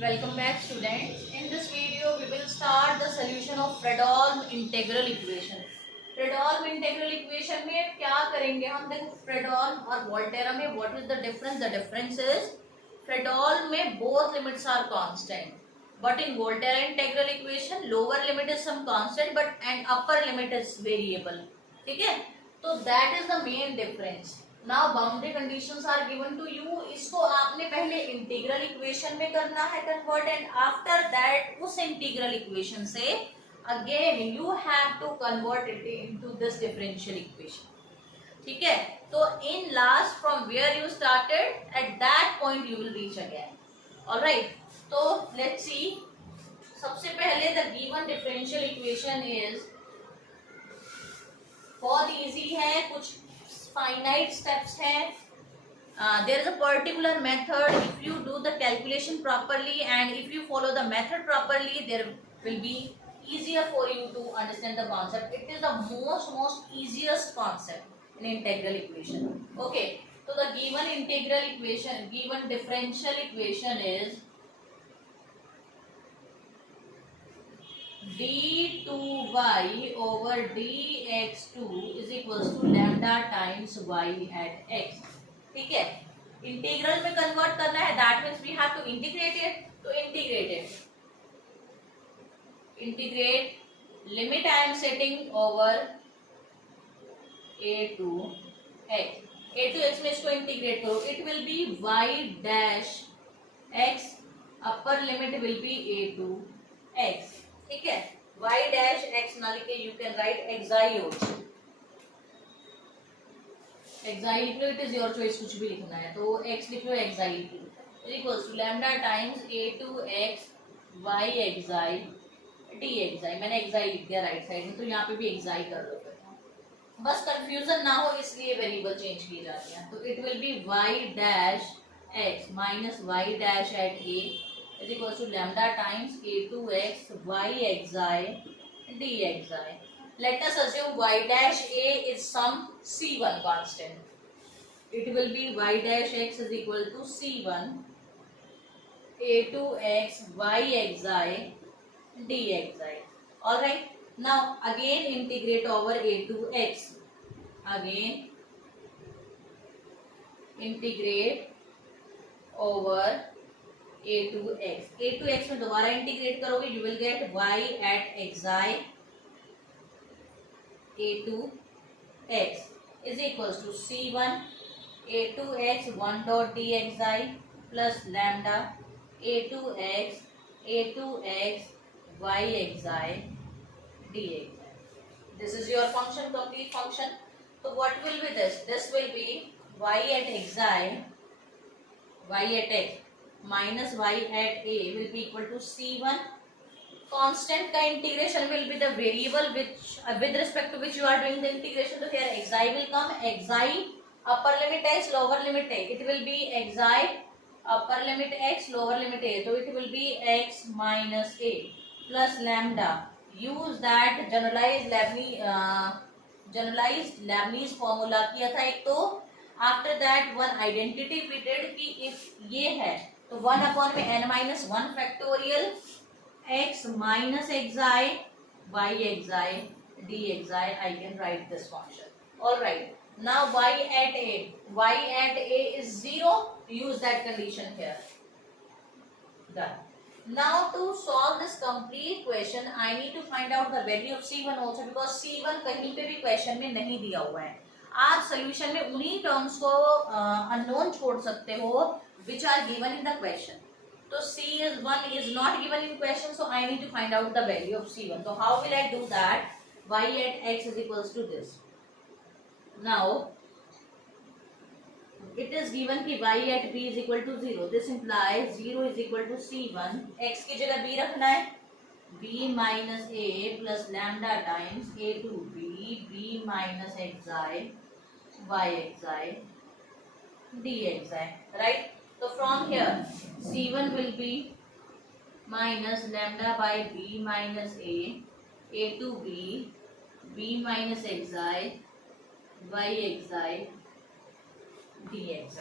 Welcome back students. In this video we will start the solution of Fredholm integral equation. Fredholm integral equation में क्या करेंगे हम? देखो Fredholm और Volterra में what is the difference? The difference is Fredholm में both limits are constant, but in Volterra integral equation lower limit is some constant but and upper limit is variable. ठीक है, तो that is the main difference. Now boundary conditions are given to you. इसको आपने पहले integral equation में करना है convert, and after that उस इंटीग्रल इक्वेशन से again you have to convert it into this differential equation. ठीक है, तो in last from where you started at that point you will reach again. Alright, तो let's see. सबसे पहले the given differential equation is बहुत easy है, कुछ finite steps है. There is a particular method. If you do the calculation properly and if you follow the method properly, there will be easier for you to understand the concept. It is the most easiest concept in integral equation. Okay, so the given integral equation, given differential equation is d2y over dx2 is equals to lambda times y at x. ठीक है, integral में convert करना है, that means we have to integrate it. तो integrate limit I am setting over a to x में इसको integrate करो. It will be y dash x, upper limit will be a to x. ठीक है, y dash x ना लिखे you can write एक्साई also. एक्साई लिख लो, it is your choice, कुछ भी लिखना है तो x लिख लो, एक्साई लिख लो. Equals to lambda times a to x y xi d xi. मैंने एक्साई लिख दिया राइट साइड में, तो यहाँ पे भी एक्साई कर लो. बस कंफ्यूजन ना हो इसलिए वेरिएबल चेंज किए जाते हैं. तो it will be y dash x minus y dash at a is equals to lambda times a to x y xi d xi. Let us assume y dash a is some c1 constant. It will be y dash x is equal to c1 a to x y xi d xi. All right. Now again integrate over a to x. Again integrate over a to x में दोबारा integrate करोगे, you will get y at xi a to x is equals to c1 a to x 1 dot dxi plus lambda a to x y xi dxi. This is your function, complete function. So what will be this? This will be y at xi, y at x minus y at a will be equal to c1. Constant का integration will be the variable which with respect to which you are doing the integration. So here xi will come, xi upper limit x lower limit a. It will be xi upper limit x lower limit a. So it will be x minus a plus lambda. Use that generalized Leibniz formula किया था एक. तो after that one identity we did कि if ये है तो 1 upon में n minus 1 factorial x minus xi y xi d xi. I can write this function. All right. Now y at a is 0. Use that condition here. Done. Now to solve this complete question, I need to find out the value of c1 also, because c1 कहीं पे भी question में नहीं दिया हुआ है. आप solution में उन्हीं terms को unknown छोड़ सकते हो which are given in the question. So c1 is not given in question, so I need to find out the value of c1. So how will I do that? Y at x is equals to this. Now it is given कि y at b is equal to 0. This implies 0 is equal to c1. x की जगह b रखना है, b minus a plus lambda times a to b minus xi y xi d xi. Right? So from here c1 will be minus lambda by b minus a to b minus xi y xi dx.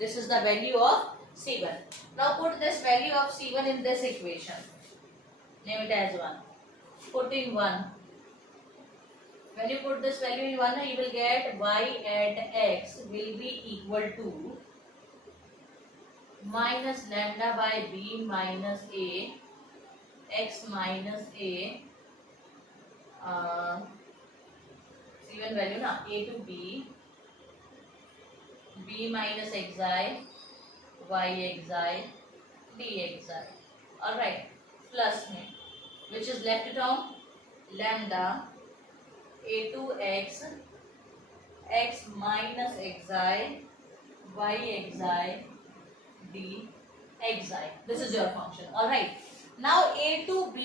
This is the value of C1. Now put this value of C1 in this equation. Name it as 1. Put in 1. When you put this value in 1, you will get y at x will be equal to minus lambda by b minus a x minus a C1 value na a to b b minus xi y xi d xi. Alright, plus में which is left term lambda a2x x minus xi y xi d xi. This is your function. Alright. Now a to b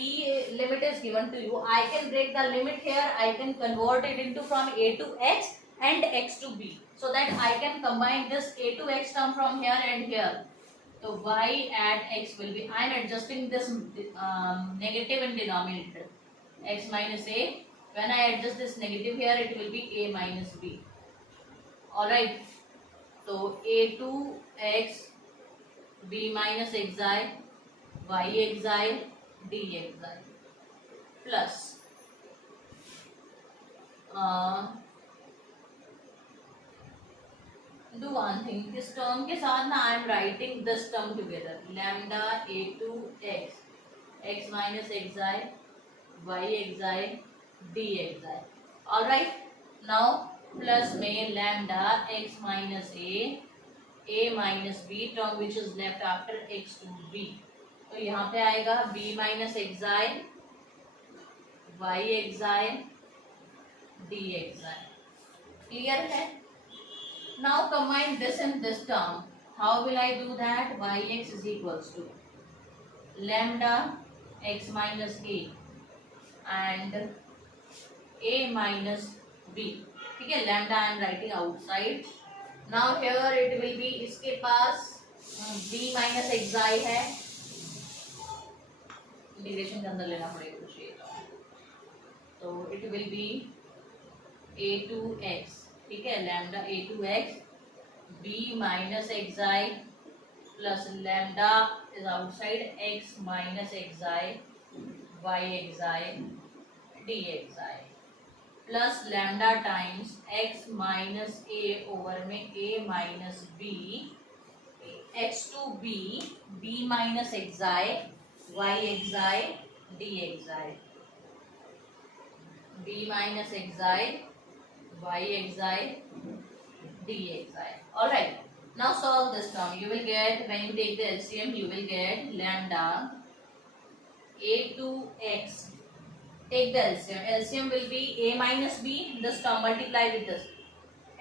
limit is given to you. I can break the limit here. I can convert it into from a to x and x to b, so that I can combine this a to x term from here and here. So y at x will be, I am adjusting this negative in denominator, x minus a. When I adjust this negative here, it will be a minus b. Alright. So a2x b minus xi y xi d xi plus do one thing. इस term के साथ ना I am writing this term together. Lambda a2x x minus xi y xi d xi. All right. Now plus में lambda x minus a minus b term which is left after x to b. तो यहाँ पे आएगा b minus xi y xi d xi. Clear है? Now combine this and this term. How will I do that? Yx is equals to lambda x minus a and a minus b. ठीक है, lambda I am writing outside. Now here it will be, इसके पास b minus xi है, integration के अंदर लेना पड़ेगा कुछ ये, तो it will be a2x. ठीक है, lambda a2x b minus xi plus lambda is outside x minus xi y xi dxi plus lambda times x minus a over में a minus b x to b b minus xi y xi dxi b minus xi y xi dxi. All right. Now solve this term. You will get, when you take the LCM, you will get lambda a2x. Take the LCM. LCM will be a minus b. This term multiply with this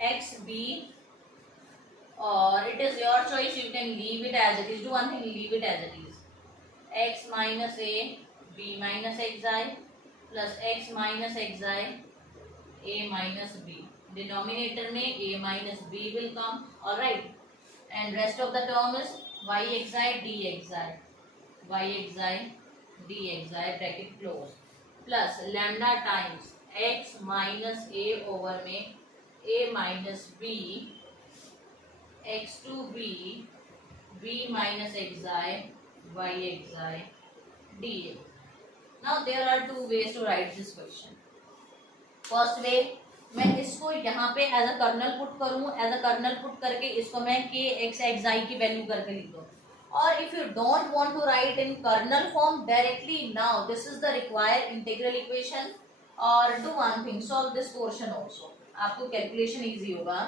xb, or it is your choice. You can leave it as it is. Do one thing, leave it as it is. X minus a b minus xi plus x minus xi a minus b. Denominator में a minus b will come. All right. And rest of the term is y xi dxi y xi dxi bracket close plus lambda times x minus a over में a minus b x to b b minus xi y xi dx. Now there are two ways to write this question. First way, मैं इसको यहाँ पे as a colonel put करूँ, as a colonel put करके इसको मैं के x x आई की वैल्यू करके लिख दूँ. और if you don't want to write in kernel form directly, now this is the required integral equation. और do one thing, solve this portion also. आपको कैलकुलेशन ईजी होगा.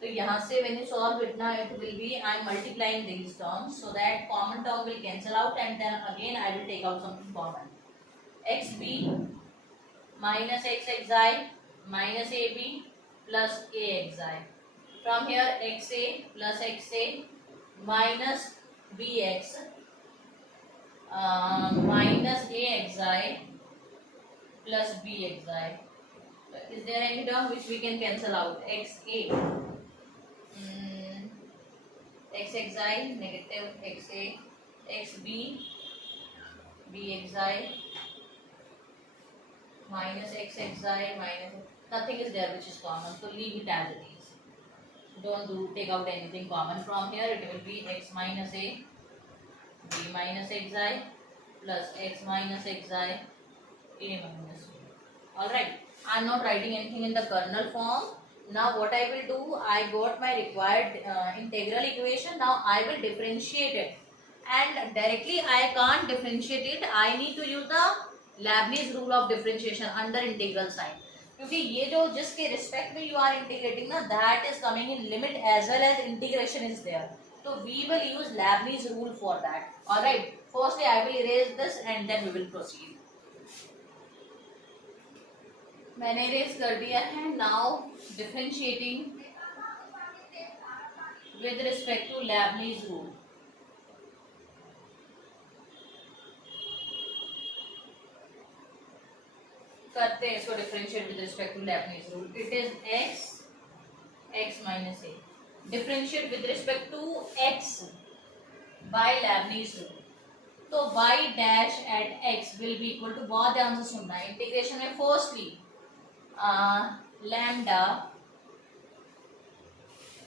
तो यहाँ से व्हेन यू सॉल्व इट ना, it will be I am multiplying these terms so that common term will cancel out and then again I will take out something common. X b minus x xi minus ab plus a xi. From here xa plus xa minus bx minus a xi plus b xi. Is there any term which we can cancel out? xa x xi negative xa xb bxi minus x xi minus, nothing is there which is common, so leave it as it is. don't do take out anything common from here. It will be x minus a b minus xi plus x minus xi a minus b. All right, I'm not writing anything in the kernel form. Now what I will do, I got my required integral equation. Now I will differentiate it, and directly I can't differentiate it. I need to use the Leibniz rule of differentiation under integral sign, क्योंकि ये जो जिसके respect में you are integrating ना, that is coming in limit as well as integration is there. So we will use Leibniz rule for that. All right. Firstly, I will erase this and then we will proceed. मैंने erase कर दिया है. Now differentiating with respect to Leibniz rule. करते हैं इसको differentiate with respect to Leibniz rule. It is x minus a. Differentiate with respect to x by Leibniz rule. तो y dash at x will be equal to, बहुत ध्यान से सुनना है integration में. फर्स्टली लैम्डा,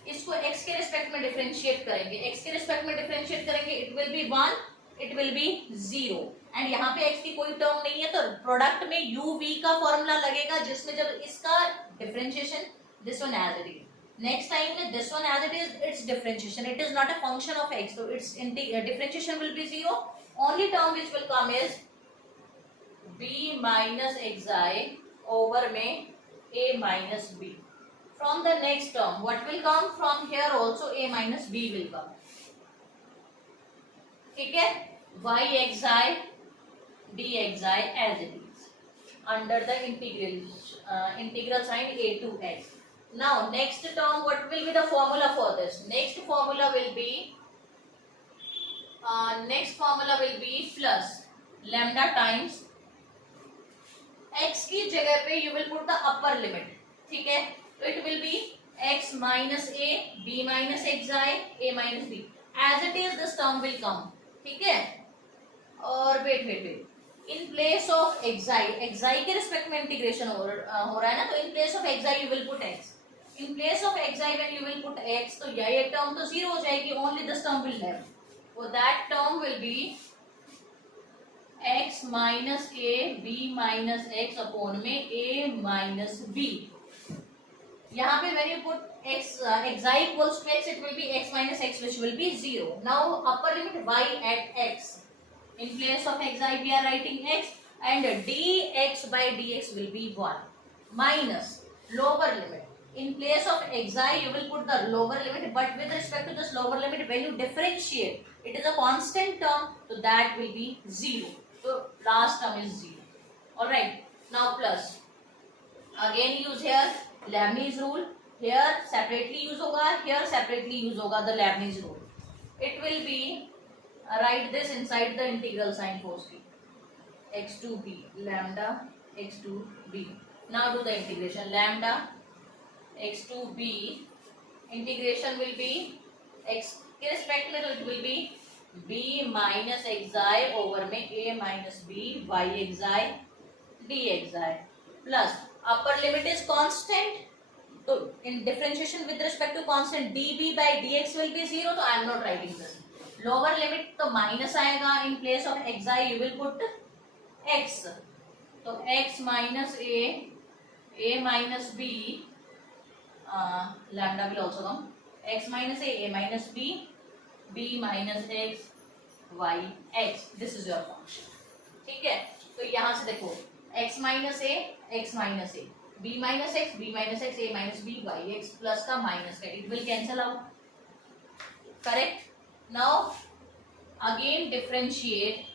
इसको x के respect में डिफरेंशिएट करेंगे. x के रिस्पेक्ट में डिफरेंशिएट करेंगे, it will be 1, it will be 0. And यहाँ पे x की कोई टर्म नहीं है, तो प्रोडक्ट में u v का फॉर्मूला लगेगा, जिसमें जब इसका differentiation this one as it is. Next time this one as it is, its differentiation, it is not a function of x, so its differentiation will be 0. Only term which will come is b minus xi over में a minus b. From the next term, what will come? From here also a minus b will come. ठीक है, y xi dxi as it is under the integral sign a to x. Now next term, what will be the formula for this? Next formula will be plus lambda times x की जगह पे you will put the upper limit. ठीक है, तो it will be x minus a b minus xi a minus b. As it is, this term will come. ठीक है, और wait in place of xi के रिस्पेक्ट में integration हो रहा है ना, तो in place of xi you will put x. In place of xi when you will put x, तो ये term तो 0 हो जाएगी, only this term will left. So that term will be x minus a b minus x upon में a minus b. यहाँ पे when you put x xi equals to x, it will be x minus x, which will be 0. Now upper limit y at x. In place of xi we are writing x, and dx by dx will be 1 minus lower limit. In place of xi you will put the lower limit, but with respect to this lower limit, when you differentiate, it is a constant term, so that will be 0. So last term is 0. All right. Now plus again use here Leibniz rule. Here separately use होगा, here separately use होगा the Leibniz rule. It will be write this inside the integral sign firstly. x to b lambda x to b. Now do the integration. Lambda x to b integration will be x के respect में, तो it will be b minus xi over में a minus b y xi dxi plus upper limit is constant, तो in differentiation with respect to constant db by dx will be 0, तो I am not writing this. Lower limit तो minus आएगा, in place of xi you will put x, तो x minus a minus b, lambda will also come, x minus a minus b, b minus x, y x. This is your function. ठीक है, तो यहाँ से देखो x minus a b minus x a minus b y x plus का minus का, it will cancel out. Correct. Now again differentiate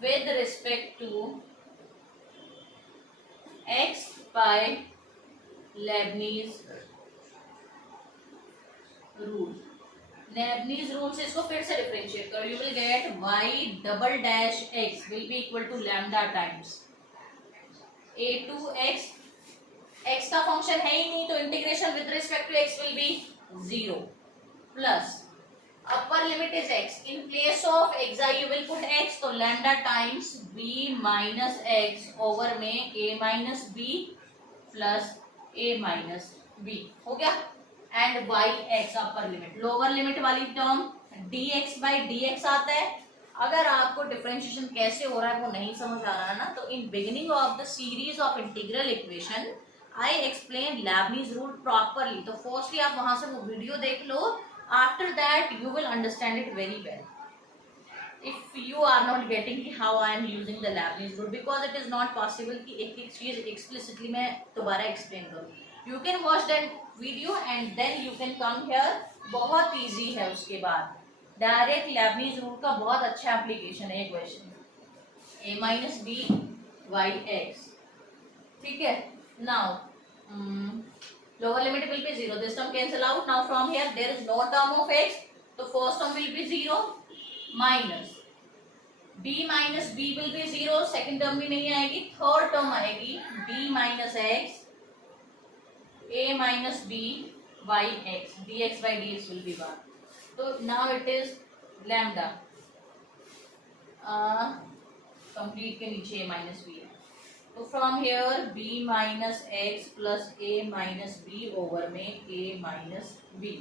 with respect to x by Leibniz rule. Leibniz rule से इसको फिर से डिफरेंशिएट करो. You will get y double dash x will be equal to lambda times a to x. x का function है ही नहीं, तो integration with respect to x will be 0 plus upper limit is x. In place of xi you will put x, तो lambda times b minus x over में a minus b plus a minus b हो गया। And y x upper limit, lower limit वाली term d x by d x आता है। अगर आपको differentiation कैसे हो रहा है वो नहीं समझ आ रहा है ना, तो in beginning of the series of integral equation I explain Leibniz rule properly. तो फर्स्टली आप वहां से वो वीडियो देख लो, after that you will understand it very well. if you are not getting how I am using the Leibniz rule, because it is not possible कि एक एक चीज explicitly मैं दोबारा explain करूँ। You can watch that video and then you can come here, बहुत easy है। उसके बाद डायरेक्ट Leibniz rule का बहुत अच्छा application है ये question, a minus b y x, ठीक है। Now lower limit will be 0, this term cancel out। Now from here there is no term of x, तो first term will be 0 minus b minus B will be 0, second term भी नहीं आएगी, third term आएगी b minus X a minus b by X, dx by dx will be 1। तो now it is lambda, complete के नीचे a minus B है, तो from here b minus X plus a minus B over में a minus B,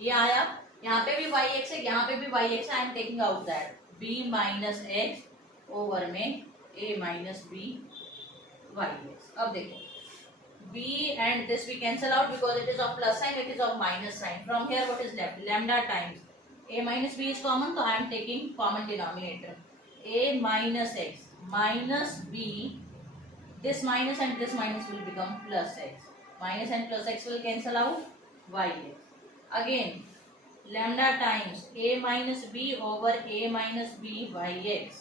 ये आया। यहाँ पे भी वाई एक्स है, यहाँ पे भी वाई एक्स है, I am taking out that b minus x over में a minus b y x. अब देखो b and this we cancel out because it is of plus sign, it is of minus sign. From here what is left, lambda times a minus b is common, तो I am taking common denominator a minus x minus b, this minus and this minus will become plus x, minus and plus x will cancel out y x। Again lambda times a minus b over a minus b y x,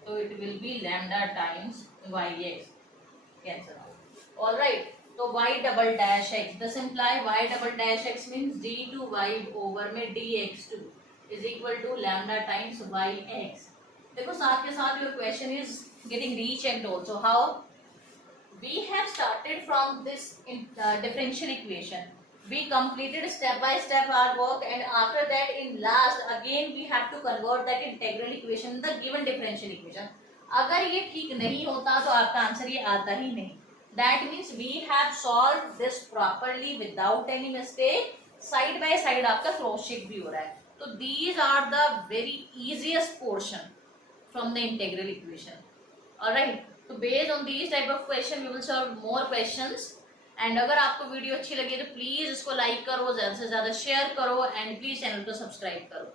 so it will be lambda times y x, cancel out। All right, so y double dash x, this imply y double dash x means d2y over में dx2 is equal to lambda times y x। देखो साथ के साथ your question is getting rechecked also। How? We have started from this differential equation, we completed step by step our work, and after that in last again we have to convert that integral equation in the given differential equation। अगर ये ठीक नहीं होता तो आपका answer ये आता ही नहीं। That means we have solved this properly without any mistake, side by side आपका क्रॉस चेक भी हो रहा है। तो these are the very easiest portion from the integral equation। Alright, तो based on these type of question we will solve more questions. And अगर आपको video अच्छी लगी तो प्लीज इसको लाइक करो, ज्यादा से ज्यादा शेयर करो, एंड प्लीज चैनल को सब्सक्राइब करो।